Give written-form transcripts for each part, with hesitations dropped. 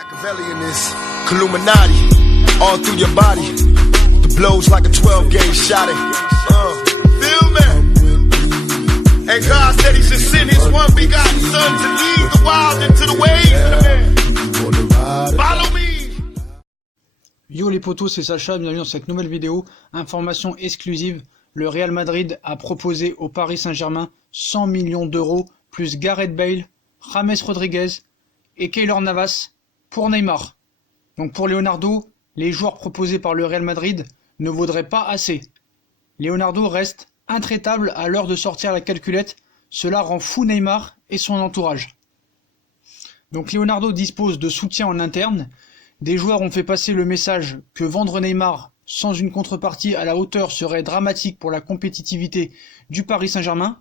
Machiavelli in this Illuminati, all through your body. The blows like a 12-gauge shot. Feel me? And God said He should send His one begotten Son to lead the wild into the ways. Follow me. Yo les potos, c'est Sacha, bienvenue dans cette nouvelle vidéo. Information exclusive, le Real Madrid a proposé au Paris Saint-Germain 100 millions d'euros plus Gareth Bale, James Rodriguez et Keylor Navas pour Neymar. Donc pour Leonardo, les joueurs proposés par le Real Madrid ne vaudraient pas assez. Leonardo reste intraitable à l'heure de sortir la calculette, cela rend fou Neymar et son entourage. Donc Leonardo dispose de soutien en interne. Des joueurs ont fait passer le message que vendre Neymar sans une contrepartie à la hauteur serait dramatique pour la compétitivité du Paris Saint-Germain.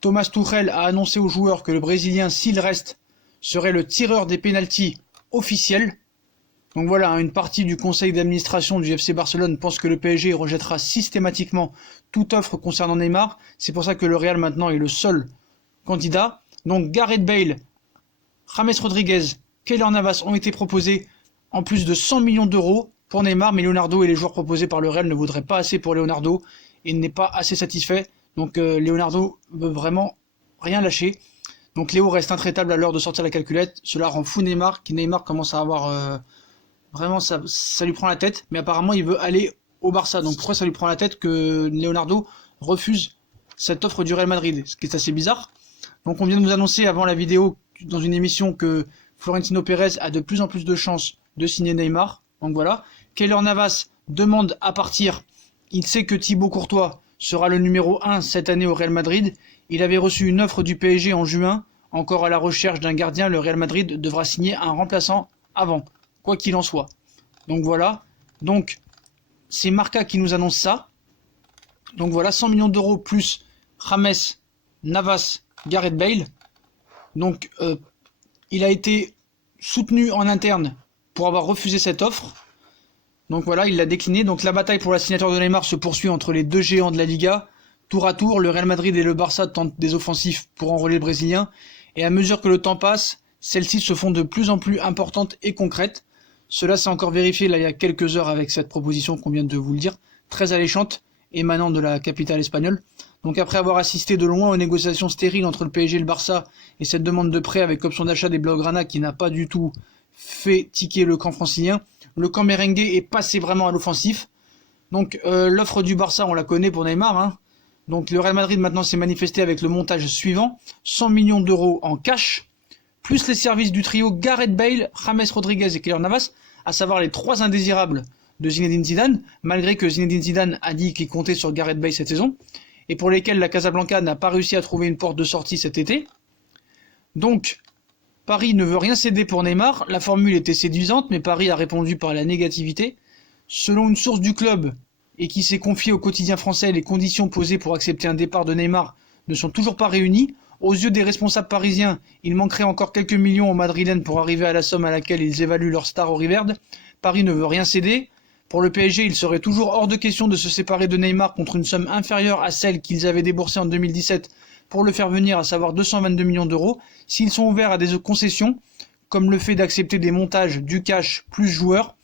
Thomas Tuchel a annoncé aux joueurs que le Brésilien, s'il reste, serait le tireur des pénaltys officiel. Donc voilà, une partie du conseil d'administration du FC Barcelone pense que le PSG rejettera systématiquement toute offre concernant Neymar. C'est pour ça que le Real maintenant est le seul candidat. Donc Gareth Bale, James Rodriguez, Keylor Navas ont été proposés en plus de 100 millions d'euros pour Neymar, mais Leonardo et les joueurs proposés par le Real ne voudraient pas assez pour Leonardo et n'est pas assez satisfait. Donc Leonardo veut vraiment rien lâcher. Donc Léo reste intraitable à l'heure de sortir la calculette. Cela rend fou Neymar, qui Neymar commence à avoir vraiment ça lui prend la tête. Mais apparemment il veut aller au Barça. Donc pourquoi ça lui prend la tête que Leonardo refuse cette offre du Real Madrid, ce qui est assez bizarre. Donc on vient de nous annoncer avant la vidéo dans une émission que Florentino Pérez a de plus en plus de chances de signer Neymar. Donc voilà. Keylor Navas demande à partir. Il sait que Thibaut Courtois sera le numéro 1 cette année au Real Madrid. Il avait reçu une offre du PSG en juin. Encore à la recherche d'un gardien, le Real Madrid devra signer un remplaçant avant, quoi qu'il en soit. Donc voilà. Donc c'est Marca qui nous annonce ça. Donc voilà, 100 millions d'euros plus James, Navas, Gareth Bale. Donc il a été soutenu en interne pour avoir refusé cette offre. Donc voilà, il l'a décliné. Donc la bataille pour la signature de Neymar se poursuit entre les deux géants de la Liga. Tour à tour, le Real Madrid et le Barça tentent des offensifs pour enrôler le Brésilien. Et à mesure que le temps passe, celles-ci se font de plus en plus importantes et concrètes. Cela s'est encore vérifié là, il y a quelques heures avec cette proposition qu'on vient de vous le dire, très alléchante, émanant de la capitale espagnole. Donc après avoir assisté de loin aux négociations stériles entre le PSG et le Barça et cette demande de prêt avec option d'achat des Blaugrana qui n'a pas du tout fait tiquer le camp francilien, le camp merengue est passé vraiment à l'offensif. Donc l'offre du Barça, on la connaît pour Neymar. Hein. Donc le Real Madrid maintenant s'est manifesté avec le montage suivant, 100 millions d'euros en cash, plus les services du trio Gareth Bale, James Rodriguez et Keylor Navas, à savoir les trois indésirables de Zinedine Zidane, malgré que Zinedine Zidane a dit qu'il comptait sur Gareth Bale cette saison, et pour lesquels la Casablanca n'a pas réussi à trouver une porte de sortie cet été. Donc Paris ne veut rien céder pour Neymar, la formule était séduisante, mais Paris a répondu par la négativité. Selon une source du club, et qui s'est confiée au quotidien français, les conditions posées pour accepter un départ de Neymar ne sont toujours pas réunies. Aux yeux des responsables parisiens, il manquerait encore quelques millions aux Madrilènes pour arriver à la somme à laquelle ils évaluent leur star auriverde. Paris ne veut rien céder. Pour le PSG, il serait toujours hors de question de se séparer de Neymar contre une somme inférieure à celle qu'ils avaient déboursée en 2017 pour le faire venir, à savoir 222 millions d'euros. S'ils sont ouverts à des concessions, comme le fait d'accepter des montages, du cash plus joueurs,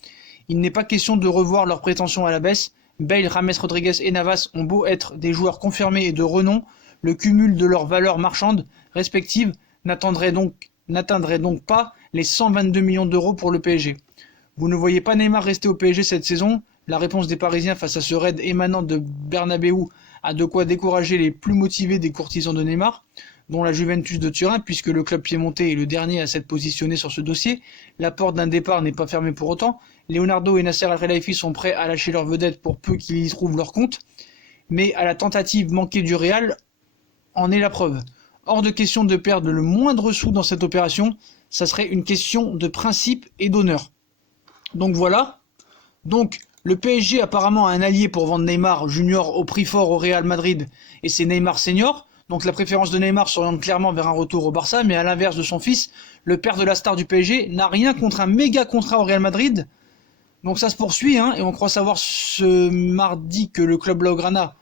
il n'est pas question de revoir leurs prétentions à la baisse. Bale, James Rodriguez et Navas ont beau être des joueurs confirmés et de renom, le cumul de leurs valeurs marchandes respectives n'atteindrait donc pas les 122 millions d'euros pour le PSG. Vous ne voyez pas Neymar rester au PSG cette saison? La réponse des Parisiens face à ce raid émanant de Bernabéu a de quoi décourager les plus motivés des courtisans de Neymar, dont la Juventus de Turin, puisque le club piémontais est le dernier à s'être positionné sur ce dossier. La porte d'un départ n'est pas fermée pour autant. Leonardo et Nasser Al-Khelaifi sont prêts à lâcher leur vedette pour peu qu'ils y trouvent leur compte, mais à la tentative manquée du Real en est la preuve. Hors de question de perdre le moindre sou dans cette opération, ça serait une question de principe et d'honneur. Donc voilà. Donc le PSG apparemment a un allié pour vendre Neymar Junior au prix fort au Real Madrid, et c'est Neymar Senior. Donc la préférence de Neymar s'oriente clairement vers un retour au Barça, mais à l'inverse de son fils, le père de la star du PSG n'a rien contre un méga contrat au Real Madrid. Donc ça se poursuit, hein, et on croit savoir ce mardi que le club Blaugrana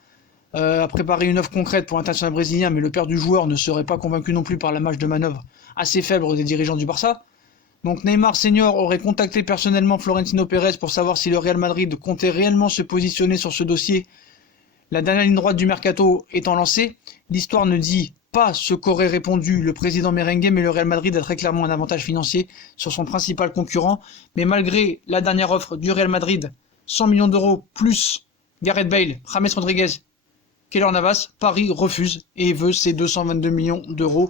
a préparé une offre concrète pour l'international brésilien, mais le père du joueur ne serait pas convaincu non plus par la marge de manœuvre assez faible des dirigeants du Barça. Donc Neymar Senior aurait contacté personnellement Florentino Pérez pour savoir si le Real Madrid comptait réellement se positionner sur ce dossier. La dernière ligne droite du mercato étant lancée, l'histoire ne dit pas ce qu'aurait répondu le président merengue, mais le Real Madrid a très clairement un avantage financier sur son principal concurrent. Mais malgré la dernière offre du Real Madrid, 100 millions d'euros plus Gareth Bale, James Rodriguez, Keylor Navas, Paris refuse et veut ses 222 millions d'euros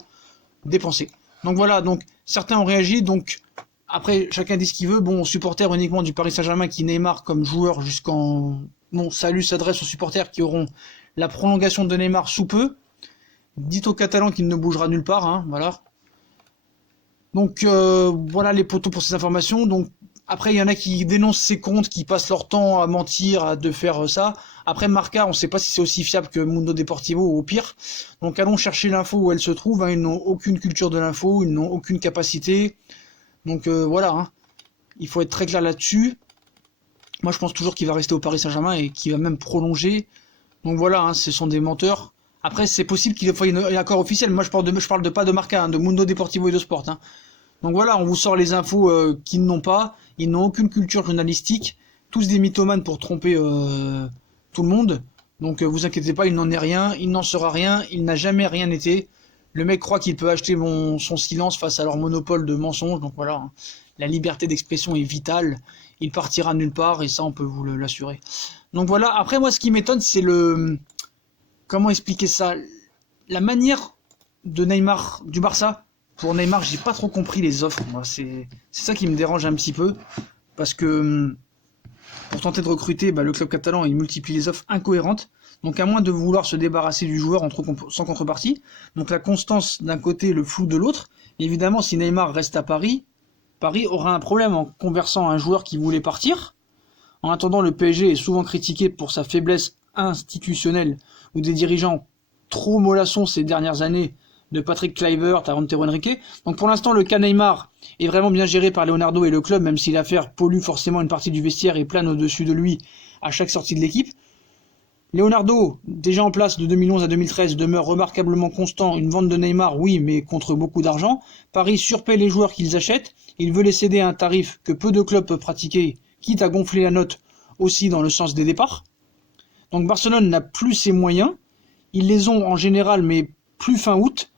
dépensés. Donc voilà, donc certains ont réagi, donc après chacun dit ce qu'il veut. Bon, supporters uniquement du Paris Saint-Germain qui Neymar comme joueur jusqu'en... Mon salut s'adresse aux supporters qui auront la prolongation de Neymar sous peu. Dites aux Catalans qu'il ne bougera nulle part, hein, voilà. Donc voilà les potos pour ces informations. Donc après il y en a qui dénoncent ces comptes, qui passent leur temps à mentir, à de faire ça. Après Marca, on ne sait pas si c'est aussi fiable que Mundo Deportivo ou au pire. Donc allons chercher l'info où elle se trouve. Hein. Ils n'ont aucune culture de l'info, ils n'ont aucune capacité. Donc voilà, hein. Il faut être très clair là-dessus. Moi je pense toujours qu'il va rester au Paris Saint-Germain et qu'il va même prolonger. Donc voilà, hein, ce sont des menteurs. Après c'est possible qu'il y ait un accord officiel. Moi je parle pas de Marca, hein, de Mundo Deportivo et de Sport. Hein. Donc voilà, on vous sort les infos qu'ils n'ont pas. Ils n'ont aucune culture journalistique. Tous des mythomanes pour tromper tout le monde. Donc vous inquiétez pas, il n'en est rien. Il n'en sera rien. Il n'a jamais rien été. Le mec croit qu'il peut acheter son silence face à leur monopole de mensonges. Donc voilà, hein. La liberté d'expression est vitale. Il partira nulle part et ça on peut vous l'assurer. Donc voilà, après moi ce qui m'étonne c'est le... Comment expliquer ça? La manière de Neymar, du Barça. Pour Neymar, j'ai pas trop compris les offres. Moi, c'est ça qui me dérange un petit peu. Parce que pour tenter de recruter, le club catalan, il multiplie les offres incohérentes. Donc à moins de vouloir se débarrasser du joueur sans contrepartie. Donc la constance d'un côté, le flou de l'autre. Évidemment, si Neymar reste à Paris, Paris aura un problème en conversant un joueur qui voulait partir. En attendant, le PSG est souvent critiqué pour sa faiblesse institutionnelle ou des dirigeants trop mollassons ces dernières années de Patrick Kluivert à Antero Henrique. Donc pour l'instant, le cas Neymar est vraiment bien géré par Leonardo et le club, même si l'affaire pollue forcément une partie du vestiaire et plane au-dessus de lui à chaque sortie de l'équipe. Leonardo, déjà en place de 2011 à 2013, demeure remarquablement constant. Une vente de Neymar, oui, mais contre beaucoup d'argent. Paris surpaie les joueurs qu'ils achètent. Il veut les céder à un tarif que peu de clubs peuvent pratiquer, quitte à gonfler la note aussi dans le sens des départs. Donc Barcelone n'a plus ses moyens. Ils les ont en général, mais plus fin août.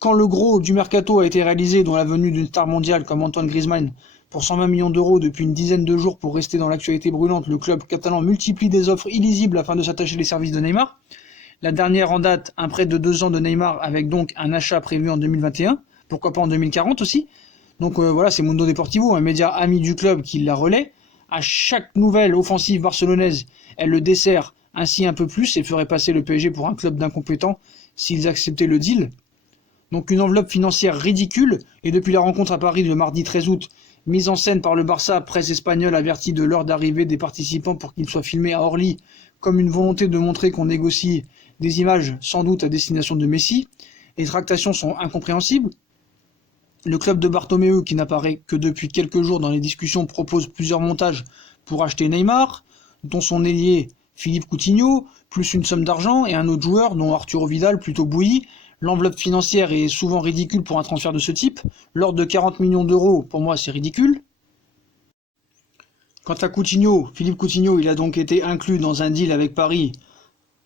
Quand le gros du mercato a été réalisé, dont la venue d'une star mondiale comme Antoine Griezmann pour 120 millions d'euros depuis une dizaine de jours pour rester dans l'actualité brûlante, le club catalan multiplie des offres illisibles afin de s'attacher les services de Neymar. La dernière en date, un prêt de 2 ans de Neymar avec donc un achat prévu en 2021, pourquoi pas en 2040 aussi. Donc voilà, c'est Mundo Deportivo, un média ami du club qui la relaie. À chaque nouvelle offensive barcelonaise, elle le dessert ainsi un peu plus et ferait passer le PSG pour un club d'incompétents s'ils acceptaient le deal. Donc une enveloppe financière ridicule, et depuis la rencontre à Paris le mardi 13 août, mise en scène par le Barça, presse espagnole avertie de l'heure d'arrivée des participants pour qu'ils soient filmés à Orly, comme une volonté de montrer qu'on négocie des images sans doute à destination de Messi. Les tractations sont incompréhensibles. Le club de Bartomeu, qui n'apparaît que depuis quelques jours dans les discussions, propose plusieurs montages pour acheter Neymar, dont son ailier Philippe Coutinho, plus une somme d'argent et un autre joueur, dont Arturo Vidal, plutôt bouilli. L'enveloppe financière est souvent ridicule pour un transfert de ce type. L'ordre de 40 millions d'euros, pour moi, c'est ridicule. Quant à Coutinho, Philippe Coutinho, il a donc été inclus dans un deal avec Paris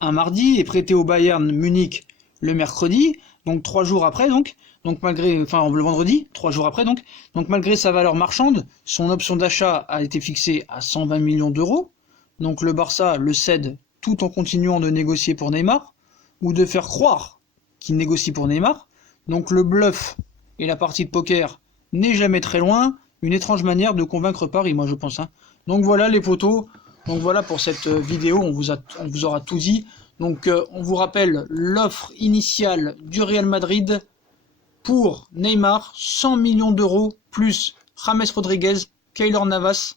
un mardi et prêté au Bayern Munich le mercredi, donc 3 jours après, le vendredi, 3 jours après, donc malgré sa valeur marchande, son option d'achat a été fixée à 120 millions d'euros. Donc le Barça le cède tout en continuant de négocier pour Neymar, ou de faire croire qu'il négocie pour Neymar. Donc le bluff et la partie de poker n'est jamais très loin, une étrange manière de convaincre Paris, moi je pense. Donc voilà les potos, donc voilà pour cette vidéo, on vous aura tout dit. Donc on vous rappelle l'offre initiale du Real Madrid pour Neymar, 100 millions d'euros, plus James Rodriguez, Keylor Navas,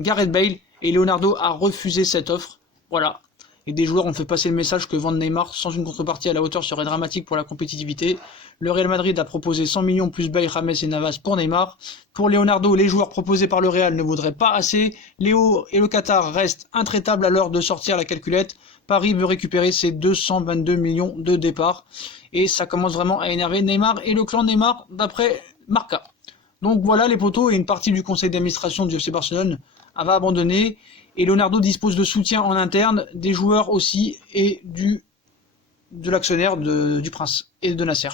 Gareth Bale, et Leonardo a refusé cette offre. Voilà. Et des joueurs ont fait passer le message que vendre Neymar sans une contrepartie à la hauteur serait dramatique pour la compétitivité. Le Real Madrid a proposé 100 millions plus Bale, James et Navas pour Neymar. Pour Leonardo, les joueurs proposés par le Real ne voudraient pas assez. Léo et le Qatar restent intraitables à l'heure de sortir la calculette. Paris veut récupérer ses 222 millions de départ. Et ça commence vraiment à énerver Neymar et le clan Neymar d'après Marca. Donc voilà les potos, et une partie du conseil d'administration du FC Barcelone va abandonner. Et Leonardo dispose de soutien en interne, des joueurs aussi, et de l'actionnaire du Prince et de Nasser.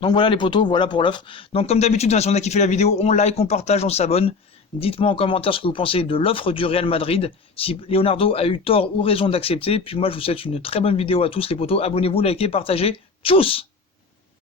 Donc voilà les potos, voilà pour l'offre. Donc comme d'habitude, si on a kiffé la vidéo, on like, on partage, on s'abonne. Dites-moi en commentaire ce que vous pensez de l'offre du Real Madrid, si Leonardo a eu tort ou raison d'accepter. Puis moi je vous souhaite une très bonne vidéo à tous les potos. Abonnez-vous, likez, partagez. Tchuss!